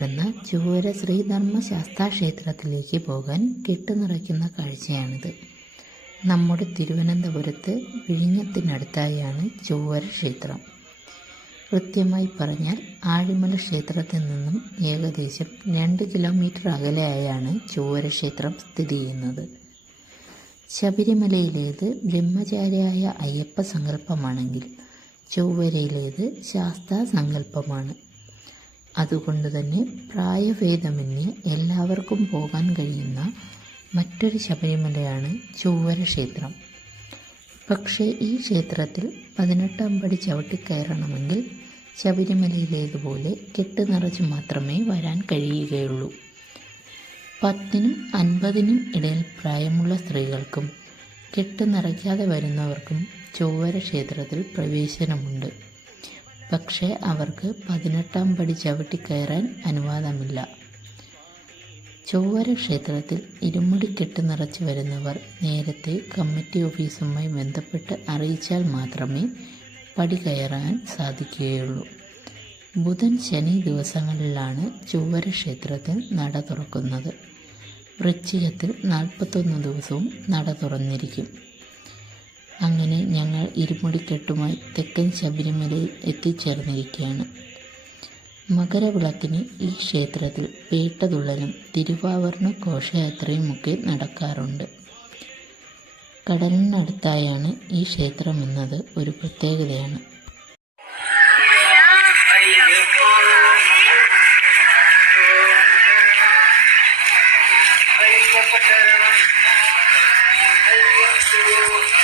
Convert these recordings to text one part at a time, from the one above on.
എന്ന ചുവര ശ്രീധർമ്മശാസ്താ ക്ഷേത്രത്തിലേക്ക് പോകാൻ കെട്ടുനിറയ്ക്കുന്ന കാഴ്ചയാണിത്. നമ്മുടെ തിരുവനന്തപുരത്ത് വിഴിഞ്ഞത്തിനടുത്തായാണ് ചൊവ്വര ക്ഷേത്രം. കൃത്യമായി പറഞ്ഞാൽ ആഴിമല ക്ഷേത്രത്തിൽ നിന്നും ഏകദേശം രണ്ട് കിലോമീറ്റർ അകലെയായാണ് ചൊവ്വര ക്ഷേത്രം സ്ഥിതി ചെയ്യുന്നത്. ശബരിമലയിലേത് ബ്രഹ്മചാരിയായ അയ്യപ്പ സങ്കല്പമാണെങ്കിൽ ചൊവ്വരയിലേത് ശാസ്താ സങ്കല്പമാണ് അതുകൊണ്ട് തന്നെ പ്രായഭേദമന്യേ എല്ലാവർക്കും പോകാൻ കഴിയുന്ന മറ്റൊരു ശബരിമലയാണ് ചൊവ്വര ക്ഷേത്രം പക്ഷേ ഈ ക്ഷേത്രത്തിൽ പതിനെട്ടാം പടി ചവിട്ടിക്കയറണമെങ്കിൽ ശബരിമലയിലേതുപോലെ കെട്ട് നിറച്ച് മാത്രമേ വരാൻ കഴിയുകയുള്ളൂ. പത്തിനും അൻപതിനും ഇടയിൽ പ്രായമുള്ള സ്ത്രീകൾക്കും കെട്ട് നിറയ്ക്കാതെ വരുന്നവർക്കും ചൊവ്വര ക്ഷേത്രത്തിൽ പ്രവേശനമുണ്ട്. പക്ഷേ അവർക്ക് പതിനെട്ടാം പടി ചവിട്ടിക്കയറാൻ അനുവാദമില്ല. ചൊവ്വര ക്ഷേത്രത്തിൽ ഇരുമുടി കെട്ട് നിറച്ചു വരുന്നവർ നേരത്തെ കമ്മിറ്റി ഓഫീസുമായി ബന്ധപ്പെട്ട് അറിയിച്ചാൽ മാത്രമേ പടി കയറാൻ സാധിക്കുകയുള്ളൂ. ബുധൻ ശനി ദിവസങ്ങളിലാണ് ചൊവ്വര ക്ഷേത്രത്തിൽ നട തുറക്കുന്നത്. വൃശ്ചികത്തിൽ നാൽപ്പത്തൊന്ന് ദിവസവും നട തുറന്നിരിക്കും. അങ്ങനെ ഞങ്ങൾ ഇരുമുടിക്കെട്ടുമായി തെക്കൻ ശബരിമലയിൽ എത്തിച്ചേർന്നിരിക്കുകയാണ്. മകരവിളക്കിന് ഈ ക്ഷേത്രത്തിൽ പേട്ടതുള്ളലും തിരുവാവർണ ഘോഷയാത്രയുമൊക്കെ നടക്കാറുണ്ട്. കടലിനടുത്തായാണ് ഈ ക്ഷേത്രം എന്നത് ഒരു പ്രത്യേകതയാണ്. Thank അയ്യപ്പ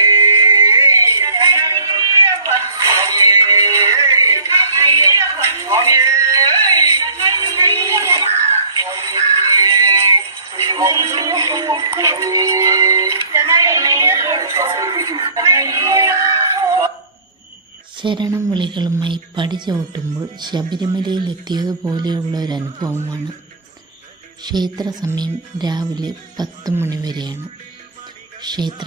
ശരണം വിളികളുമായി പടി ചവിട്ടുമ്പോൾ ശബരിമലയിൽ എത്തിയതുപോലെയുള്ള ഒരു അനുഭവമാണ് ക്ഷേത്ര സമയം രാവിലെ പത്ത് മണി വരെയാണ് ക്ഷേത്ര